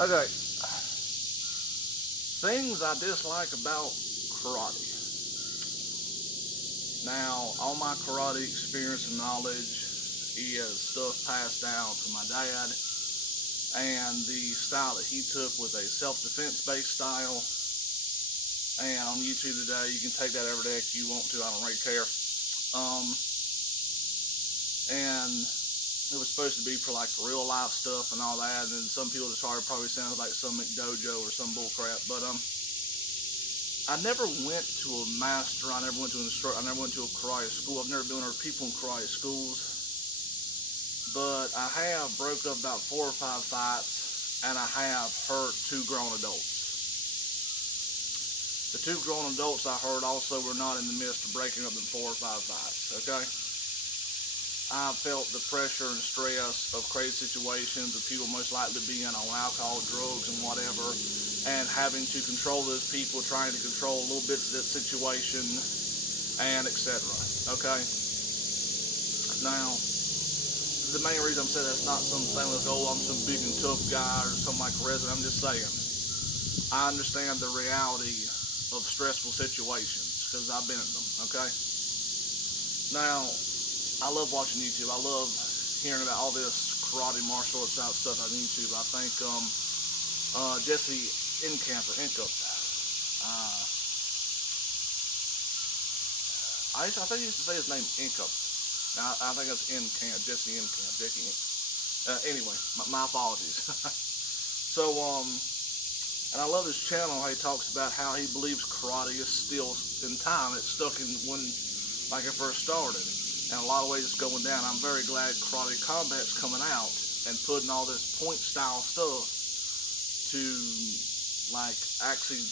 Okay, things I dislike about karate. Now, all my karate experience and knowledge is stuff passed down from my dad, and the style that he took was a self-defense based style. And on YouTube today, you can take that every day if you want to. I don't really care. Um, and it was supposed to be for like real life stuff and all that. And some people just probably sounds like some McDojo or some bullcrap. But I never went to a master. I never went to an instructor. I never went to a karate school. I've never been around people in karate schools. But I have broke up about 4 or 5 fights, and I have hurt 2 grown adults. The 2 grown adults I heard also were not in the midst of breaking up in 4 or 5 fights. Okay. I felt the pressure and stress of crazy situations of people most likely being on alcohol, drugs, and whatever, and having to control those people, trying to control little bits of that situation, and etc. Okay? Now, the main reason I'm saying that's not something like, oh, I'm some big and tough guy or something like resident. I'm just saying, I understand the reality of stressful situations because I've been in them. Okay? Now, I love watching YouTube. I love hearing about all this karate martial arts out stuff on YouTube. I think Jesse Incup. Uh, I think he used to say his name Incup. Now, I think it's Jesse Incamp. Anyway, my apologies. So, and I love his channel. How he talks about how he believes karate is still in time. It's stuck in when, like it first started. And a lot of ways it's going down. I'm very glad Karate Combat's coming out and putting all this point style stuff to, like, actually,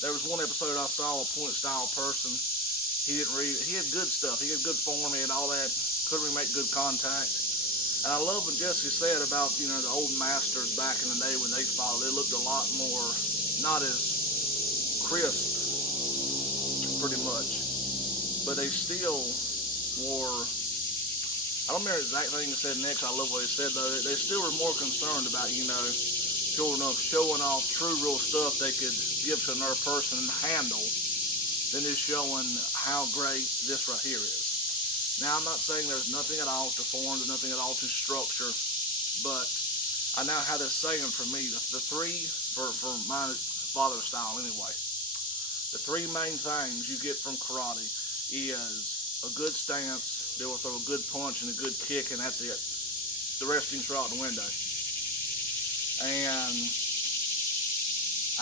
there was one episode I saw, a point style person. He had good stuff. He had good form. He had all that. Couldn't really make good contact. And I love what Jesse said about, the old masters back in the day when they fought. They looked a lot more, not as crisp, pretty much. But they still were, I don't remember the exact thing he said next. I love what he said, though. They still were more concerned about, showing off true, real stuff they could give to another person and handle than just showing how great this right here is. Now, I'm not saying there's nothing at all to form, there's nothing at all to structure, but I now have this saying for me, the three, for my father style anyway, the 3 main things you get from karate is a good stance, they will throw a good punch and a good kick, and that's it. The rest you can throw out the window. And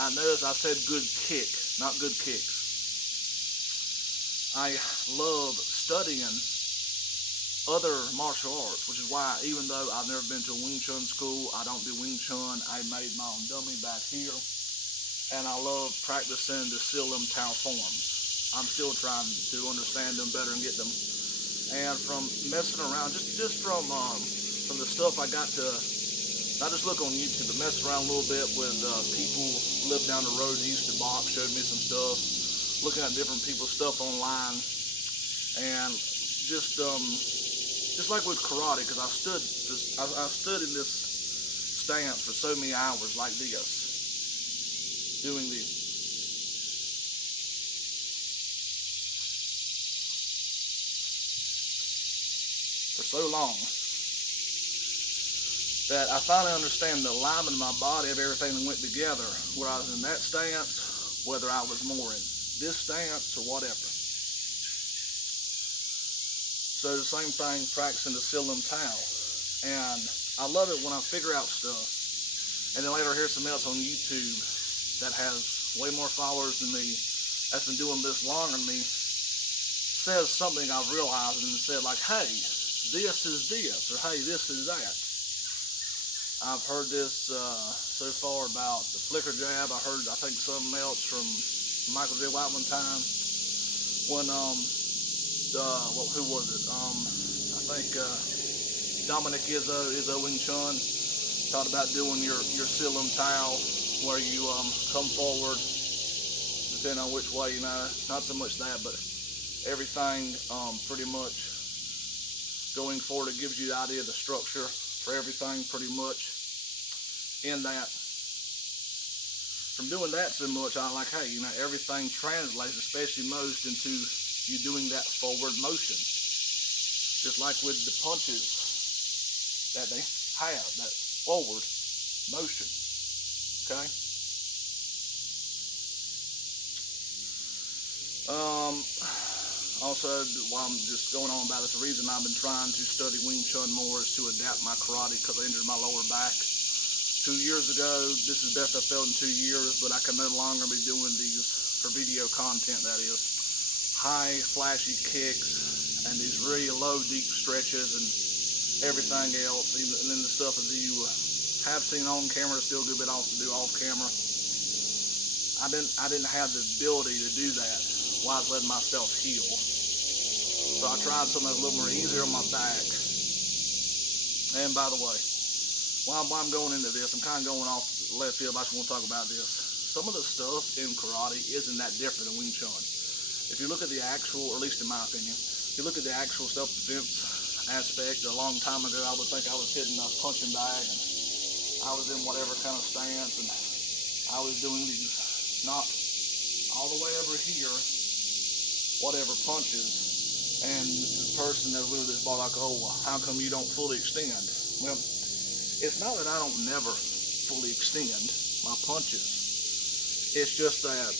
I noticed I said good kick, not good kicks. I love studying other martial arts, which is why, even though I've never been to a Wing Chun school, I don't do Wing Chun. I made my own dummy back here, and I love practicing the Silim Tao forms. I'm still trying to understand them better and get them. And from messing around, just from the stuff I got to, not just look on YouTube, but mess around a little bit with people who live down the road who used to box, showed me some stuff, looking at different people's stuff online, and just like with karate, because I stood in this stance for so many hours like this, doing the for so long that I finally understand the alignment of my body of everything that went together, where I was in that stance, whether I was more in this stance or whatever. So the same thing, practicing the Silim Tao. And I love it when I figure out stuff, and then later I hear somebody else on YouTube that has way more followers than me, that's been doing this longer than me, says something I've realized and said like, hey, this is this, or hey, this is that. I've heard this so far about the flicker jab. I think something else from Michael J. White one time when who was it? I think Dominic Izzo Wing Chun talked about doing your Silim Tao, where you come forward, depending on which way, not so much that, but everything pretty much going forward. It gives you the idea of the structure for everything pretty much in that. from doing that so much, I like, hey, everything translates, especially most into you doing that forward motion. Just like with the punches that they have, that forward motion. Okay? Also, while I'm just going on about this, the reason I've been trying to study Wing Chun more is to adapt my karate because I injured my lower back 2 years ago. This is the best I've felt in 2 years, but I can no longer be doing these for video content, that is. High, flashy kicks and these really low, deep stretches and everything else. Even, and then the stuff that you have seen on camera is still good, but also do off camera. I didn't have the ability to do that while I was letting myself heal. So I tried something that was a little more easier on my back. And by the way, while I'm going into this, I'm kind of going off left field, but I just want to talk about this. Some of the stuff in karate isn't that different than Wing Chun. If you look at the actual, or at least in my opinion, if you look at the actual self-defense aspect, a long time ago I would think I was hitting a punching bag and I was in whatever kind of stance and I was doing these, not all the way over here, whatever punches. And the person that was this ball like, oh, well, how come you don't fully extend? Well, it's not that I don't never fully extend my punches. It's just that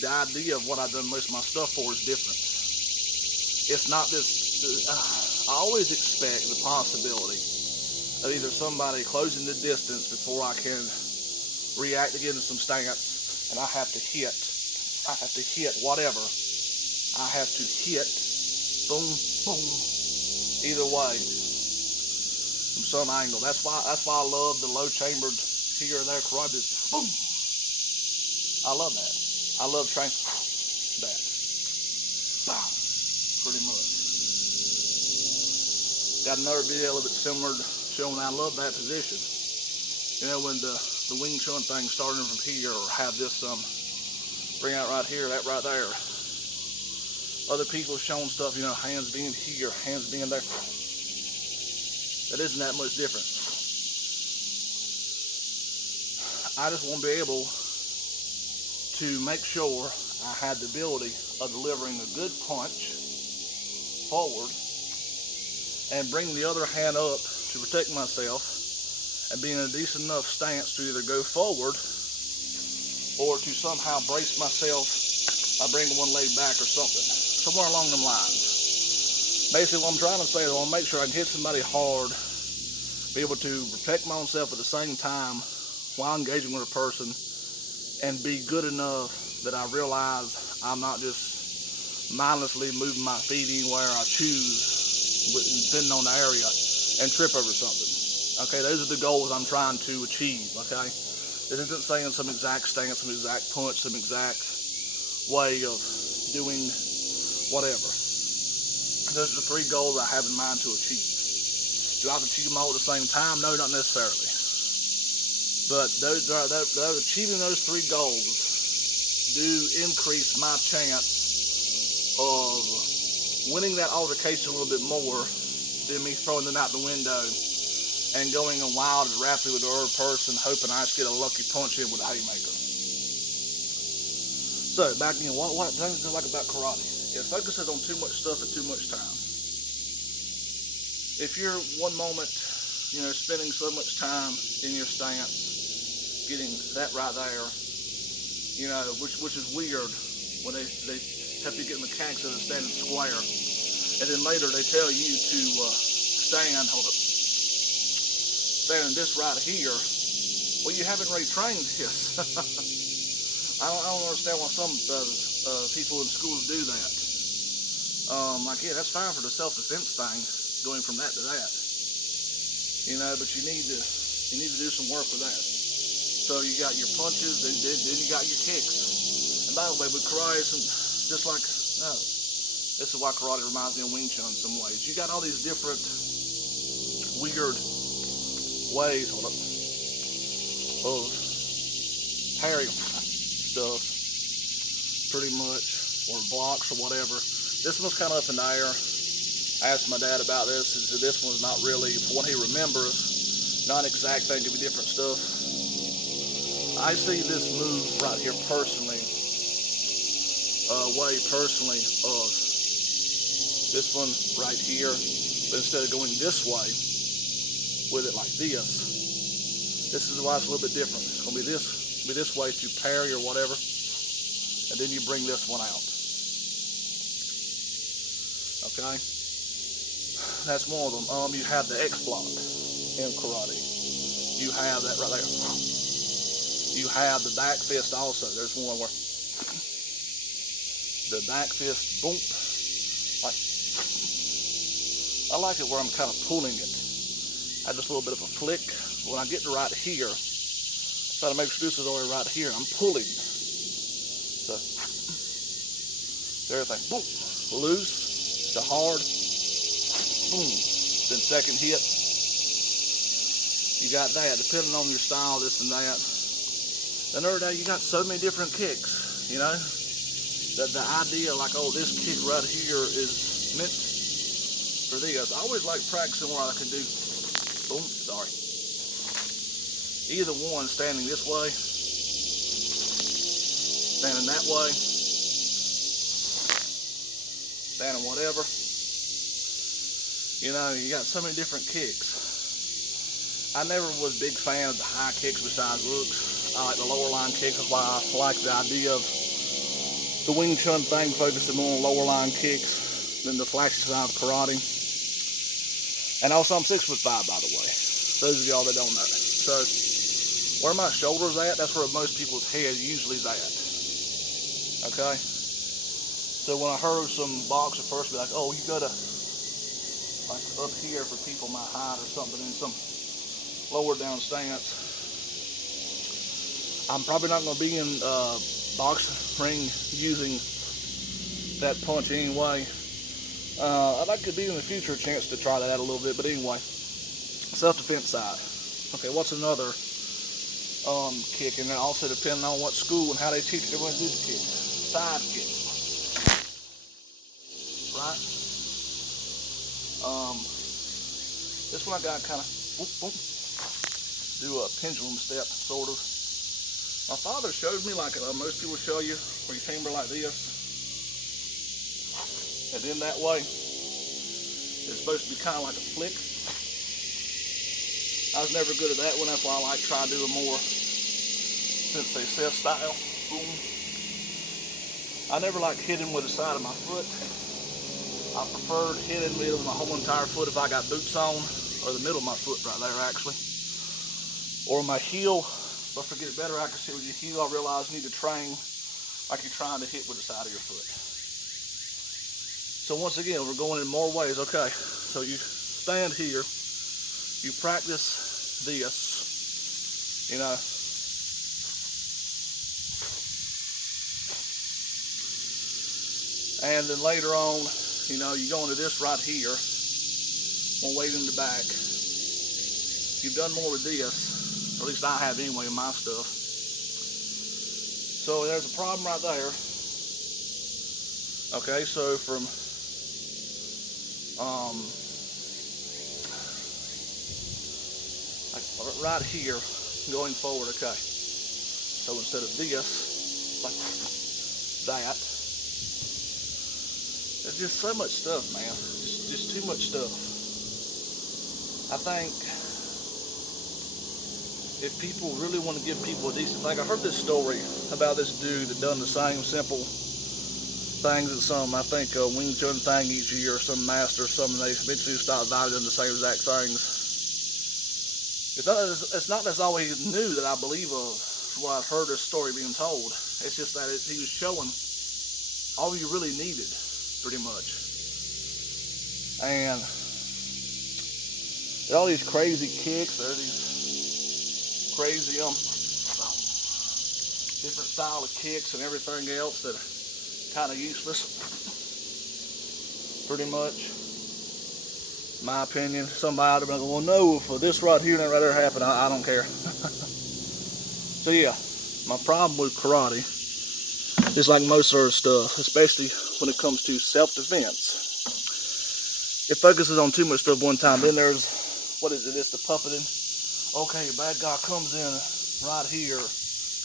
the idea of what I've done most of my stuff for is different. It's not this, I always expect the possibility of either somebody closing the distance before I can react to get into some stance, and I have to hit whatever. I have to hit, boom, boom, either way, from some angle. That's why I love the low chambered here or there karate. Boom. I love that. I love trying that. Boom. Pretty much. Got another video of it similar showing I love that position. When the Wing Chun thing starting from here, or have this bring out right here, that right there. Other people showing stuff, hands being here, hands being there. That isn't that much different. I just want to be able to make sure I had the ability of delivering a good punch forward and bring the other hand up to protect myself and be in a decent enough stance to either go forward or to somehow brace myself by bringing one leg back or something. Somewhere along them lines. Basically what I'm trying to say is I want to make sure I can hit somebody hard, be able to protect myself at the same time while engaging with a person, and be good enough that I realize I'm not just mindlessly moving my feet anywhere I choose, depending on the area, and trip over something. Okay, those are the goals I'm trying to achieve, okay? This isn't saying some exact stance, some exact punch, some exact way of doing whatever. Those are the 3 goals I have in mind to achieve. Do I have to achieve them all at the same time? No, not necessarily. But achieving those 3 goals do increase my chance of winning that altercation a little bit more than me throwing them out the window and going wild and rapidly with the other person, hoping I just get a lucky punch in with a haymaker. So, back in, what things I like about karate? It focuses on too much stuff at too much time. If you're one moment, spending so much time in your stance, getting that right there, which is weird when they help you get mechanics of the standing square, and then later they tell you to stand this right here. Well, you haven't really trained this. I don't understand why some people in schools do that. That's fine for the self-defense thing, going from that to that. But you need to do some work with that. So you got your punches, then you got your kicks. And by the way, with karate, this is why karate reminds me of Wing Chun in some ways. You got all these different weird ways of parrying stuff, pretty much, or blocks or whatever. This one's kind of up in the air. I asked my dad about this, and said this one's not really, from what he remembers, not exact thing, could be different stuff. I see this move right here personally, this one right here, but instead of going this way with it like this is why it's a little bit different. It's gonna be this way to parry or whatever, and then you bring this one out. Okay, that's one of them. You have the X block in karate. You have that right there. You have the back fist also. There's one where the back fist, boom. Like, I like it where I'm kind of pulling it. I just a little bit of a flick. When I get to right here, try to make sure this is already right here. I'm pulling. So everything, boom, loose to hard, boom. Then second hit, you got that. Depending on your style, this and that. Another day, you got so many different kicks. You know, the idea like, oh, this kick right here is meant for this. I always like practicing where I can do, boom, sorry. Either one, standing this way, standing that way, standing whatever. You know, you got so many different kicks. I never was a big fan of the high kicks besides looks. I like the lower line kicks. That's why I like the idea of the Wing Chun thing, focusing more on lower line kicks than the flashy side of karate. And also I'm 6'5", by the way. Those of y'all that don't know. So where my shoulder's at, that's where most people's head usually is at. Okay? So when I heard some boxer first be like, oh, you gotta like up here for people my height or something in some lower down stance, I'm probably not gonna be in boxing ring using that punch anyway. I'd like to be in the future a chance to try that out a little bit, but anyway, self-defense side. Okay, what's another kick? And then also depending on what school and how they teach everyone to do the kick. Side kick. Right? This one I got kind of do a pendulum step, sort of. My father showed me like most people show you, where you chamber like this. And then that way, it's supposed to be kind of like a flick. I was never good at that one. That's why I like try to do a more sensei set style. Boom. I never like hitting with the side of my foot. I preferred hitting with my whole entire foot if I got boots on, or the middle of my foot right there actually, or my heel. If I forget it better, I can see with your heel. I realize you need to train like you're trying to hit with the side of your foot. So once again, we're going in more ways. Okay, so you stand here, you practice this, you know. And then later on, you know, you go into this right here, one weight in the back. You've done more with this, or at least I have anyway in my stuff. So there's a problem right there. Okay, so from like right here, going forward, okay. So instead of this, like that. There's just so much stuff, man. Just too much stuff. I think if people really want to give people a decent thing, I heard this story about this dude that done the same simple things at some, I think, Wing Chun thing each year, or some master or something. They eventually stopped valuing the same exact things. It's not that's all he knew that I believe of, what I've heard this story being told. It's just that he was showing all you really needed, pretty much. And all these crazy kicks, there's these crazy different style of kicks and everything else that are kind of useless, pretty much. My opinion. Somebody out there will know if this right here and that right there happened. I don't care. So yeah, my problem with karate is like most other stuff, especially when it comes to self-defense. It focuses on too much stuff one time. Then there's, what is it? It's the puppeting. Okay, bad guy comes in right here.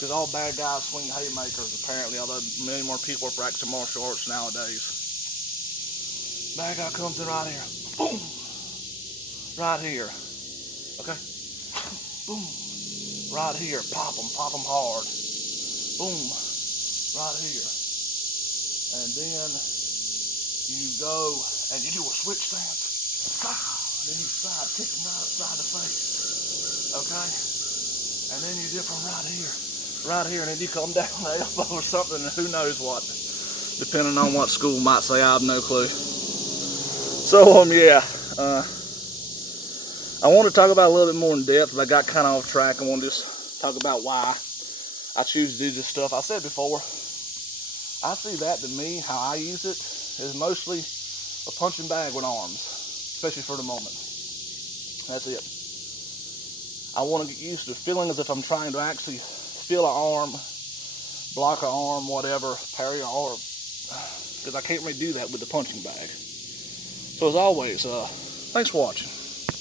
Because all bad guys swing haymakers, apparently, although many more people are practicing martial arts nowadays. Bad guy comes in right here. Boom! Right here. Okay? Boom! Right here. Pop them hard. Boom! Right here. And then you go and you do a switch stance. And then you side kick them right upside the face. Okay? And then you dip them right here, and then you come down the elbow or something, and who knows what, depending on what school might say. I have no clue. So yeah, I want to talk about a little bit more in depth, but I got kind of off track. I want to just talk about why I choose to do this stuff. I said before, I see that, to me, how I use it is mostly a punching bag with arms, especially for the moment. That's it. I want to get used to feeling as if I'm trying to actually feel an arm, block an arm, whatever, parry an arm, because I can't really do that with the punching bag. So as always, thanks for watching.